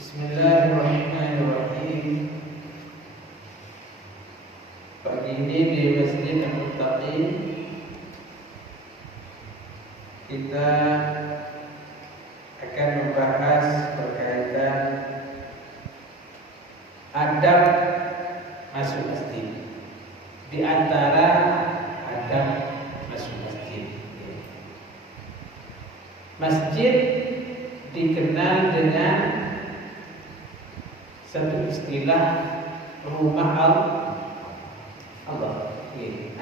Bismillahirrahmanirrahim. Pagi ini di Masjid Al-Muttaqin kita akan membahas berkaitan adab masuk masjid. Di antara adab masuk masjid, masjid dikenal dengan satu istilah rumah Allah.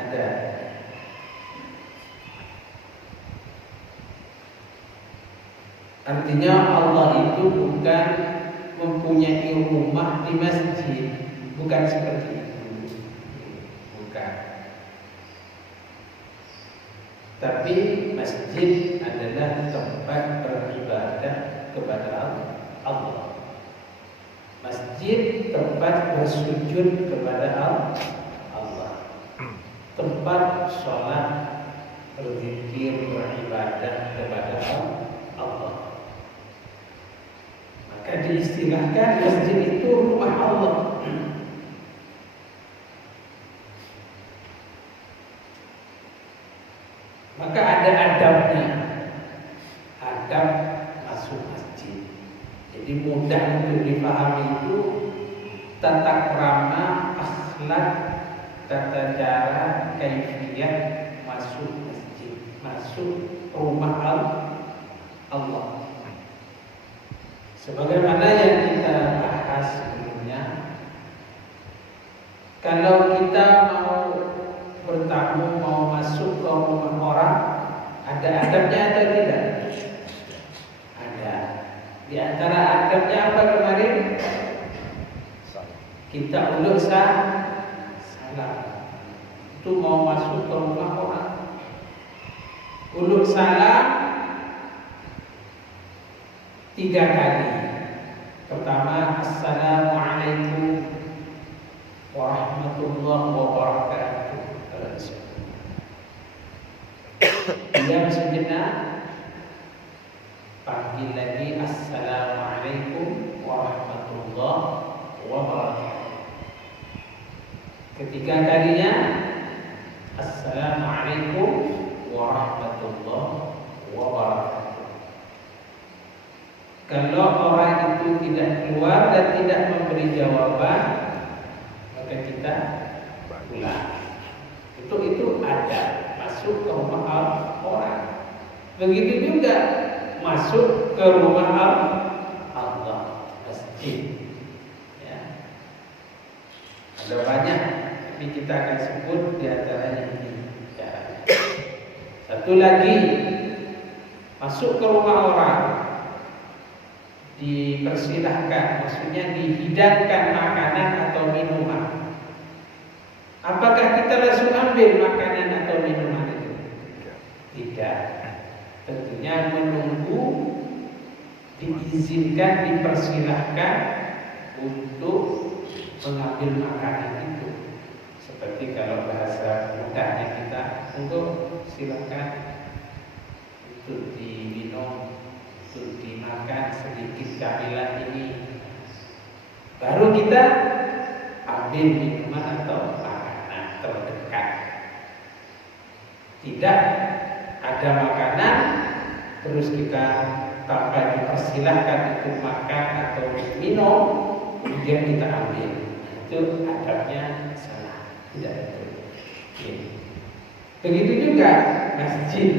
Ada. Artinya Allah itu bukan mempunyai rumah di masjid, bukan seperti itu. Bukan. Tapi masjid adalah tempat beribadah kepada Allah. Masjid tempat bersujud kepada Allah, tempat sholat, berzikir, beribadah kepada Allah. Maka diistilahkan masjid itu rumah Allah. Maka ada adabnya, adab masuk masjid. Jadi mudah untuk dipahami itu tata krama, akhlak, tata cara, kaifiyah masuk masjid, masuk rumah Allah. Sebagaimana yang kita bahas sebelumnya, kalau kita mau bertamu, mau masuk ke rumah orang, ada adabnya atau tidak? Ada. Di antara adabnya apa kemarin? Kita uluk salam. Itu mau masuk ke rumah orang. Uluk salam 3 kali. Pertama, Assalamualaikum warahmatullahi wabarakatuh. Diam sejenak, panggil lagi Assalamualaikum warahmatullahi wabarakatuh. Ketiga kalinya Assalamualaikum warahmatullahi wabarakatuh. Kalau orang itu tidak keluar dan tidak memberi jawaban, maka kita pulang. Itu ada masuk ke rumah orang. Begitu juga masuk ke rumah Allah, masjid. Ya. Ada banyak, tapi kita akan sebut di antaranya ini. Ya. Satu lagi, masuk ke rumah orang, dipersilahkan, maksudnya dihidangkan makanan atau minuman. Apakah kita langsung ambil makanan atau minuman itu? Tidak. Tentunya menunggu, diizinkan, dipersilahkan untuk mengambil makanan itu. Seperti kalau bahasa mudahnya kita, untuk silakan untuk diminum, untuk dimakan sedikit camilan ini. Baru kita ambil minuman atau makanan terdekat. Tidak ada makanan terus kita tanpa dipersilahkan untuk makan atau minum, kemudian kita ambil. Itu adabnya salah, tidak betul. Begitu juga masjid.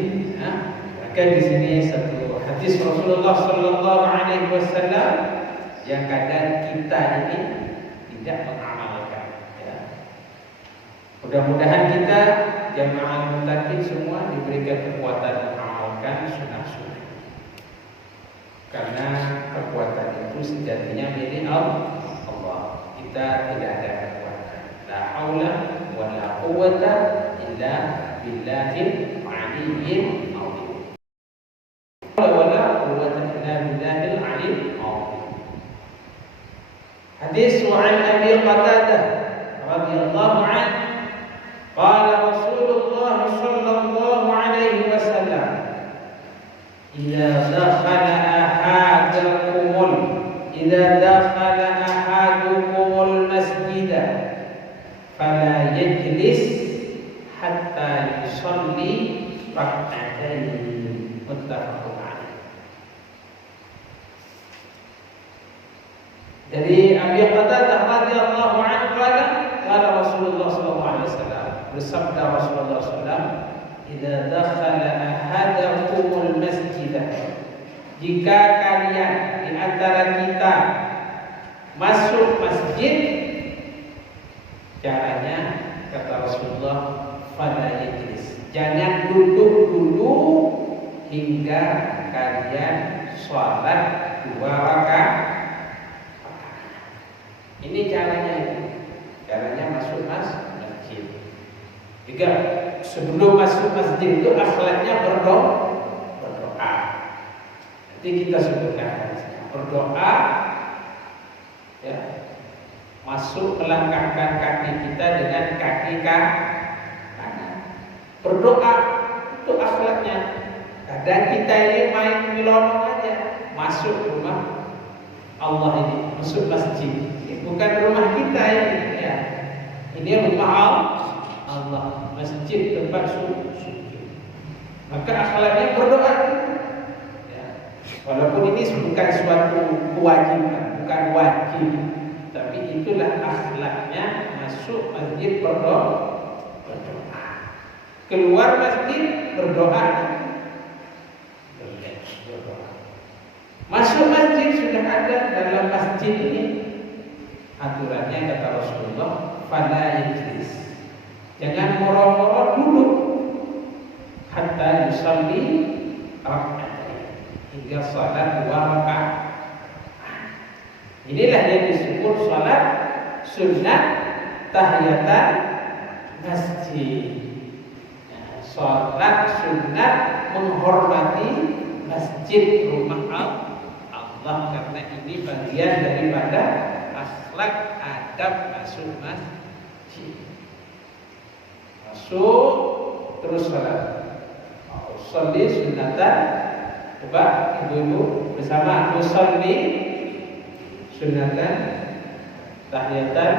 Maka di sini satu hadis Rasulullah Sallallahu Alaihi Wasallam yang kadang kita ini tidak mengamalkan. Ya. Mudah-mudahan kita jamaah muttaqin semua diberikan kekuatan mengamalkan sunnah-sunnah. Karena kekuatan itu sejatinya milik Allah. Kita tidak ada kekuatan. La haula wa la quwwata illa billahil aliyyil azim. Wa la quwwata illa billahil aliyyil azim. Hadis an Abi Qatadah radhiyallahu anhu qala Rasulullah sallallahu alaihi wasallam idza dakhala ahadakumul idza dakhala ahadukumul masjida fala yajlis hatta yusalli rak'atayn. Muttafaqun alaih. Dari Abi Qatadah radhiyallahu anhu qala Rasulullah sallallahu alaihi wasallam, bersabda Rasulullah sallallahu, idza dakhala ahadakumul masjidah, jika kalian di antara kita masuk masjid, caranya kata Rasulullah, fala yajlis, jangan duduk dulu hingga kalian sholat 2 rakaat. Ini caranya masuk masjid. Jika sebelum masuk masjid itu akhlaknya berdoa. Nanti kita sebutkan berdoa, ya, masuk melangkahkan kaki kita dengan kaki kanan. Berdoa itu akhlaknya. Kadang kita ini main milonong aja, masuk rumah Allah ini, masuk masjid. Bukan rumah kita ini, ya. Ini rumah Allah, masjid tempat sujud. Maka akhlaknya berdoa. Ya. Walaupun ini bukan suatu kewajiban, bukan wajib, tapi itulah akhlaknya masuk masjid berdoa. Keluar masjid berdoa. Masuk masjid sudah ada dalam masjid ini. Aturannya kata Rasulullah, fala yajlis, jangan moro-moro duduk hatta yusalli rak'atayn, hingga salat 2 rakaat. Inilah yang disebut salat sunat tahiyatan masjid. Salat sunat menghormati masjid, rumah Allah, karena ini bagian daripada akhlak adab masuk masjid. Masuk terus salat. Usolli sunatan. Coba ibu-ibu bersama, usolli sunatan tahiyatan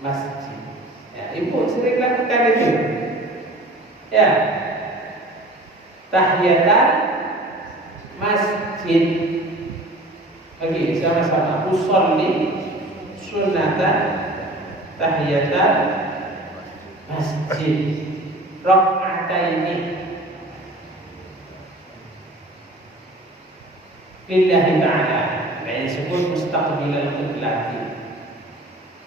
masjid. Ya, ibu sering lakukan itu. Ya. Tahiyatan masjid. Oke, sama-sama. Usolli sunatan tahiyatan masjid rak'ataini lillahi ta'ala. Yang disebut mustaqbilal qiblati.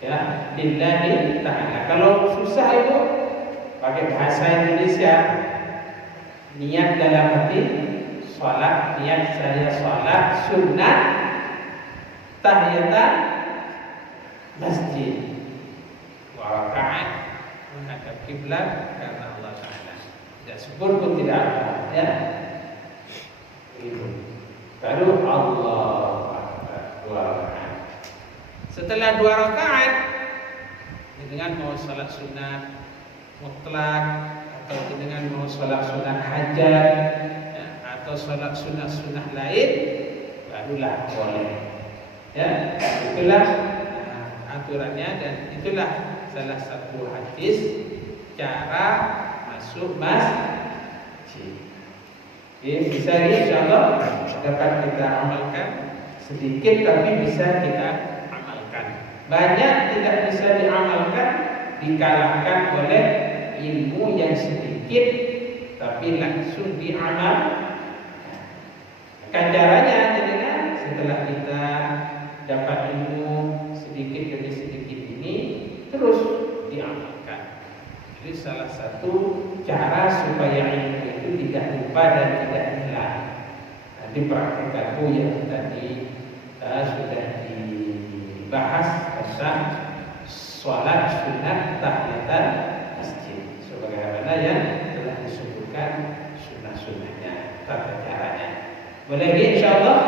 Ya, lillahi ta'ala. Kalau susah itu pakai bahasa Indonesia, niat dalam hati salat, niat saya salat sunat tahiyatan masjid 2 rakaat menghadap kiblat karena Allah Ta'ala. Tidak sebut pun tidak apa, ya. Baru Allah Akbar 2 rakaat. Setelah 2 rakaat, dengan mau salat sunat mutlak atau dengan mau salat sunat hajat, ya, atau salat sunat lain, barulah boleh. Ya, itulah aturannya, dan itulah salah satu hadis cara masuk masjid. Oke, bisa insyaallah dapat kita amalkan, sedikit tapi bisa kita amalkan. Banyak tidak bisa diamalkan, dikalahkan oleh ilmu yang sedikit tapi langsung diamalkan. Caranya adalah setelah kita dapat ilmu sedikit demi sedikit ini terus diamalkan. Jadi salah satu cara supaya ilmu itu tidak lupa dan tidak hilang. Nanti praktek yang tadi sudah dibahas tentang sholat sunat tahiyatan masjid, sebagaimana yang telah disebutkan sunnah-sunnahnya, tata caranya. Boleh insyaallah.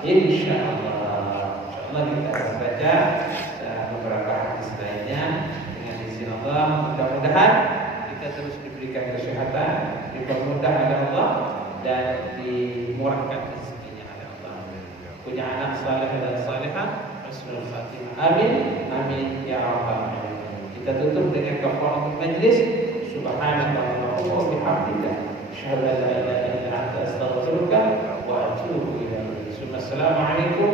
Insyaallah kita akan baca beberapa hadis lainnya dengan izin Allah. Mudah-mudahan kita terus diberikan kesehatan, dipermudah oleh Allah, dan dimurahkan rezekinya oleh Allah. punya anak saleh dan salehah, husnul khatimah. Amin, amin ya rabbal alamin. Kita tutup dengan kafaratul majlis. Subhanallah wa bihamdika, asyhadu an la ilaha illa anta, astaghfiruka wa atubu ilaik. Assalamualaikum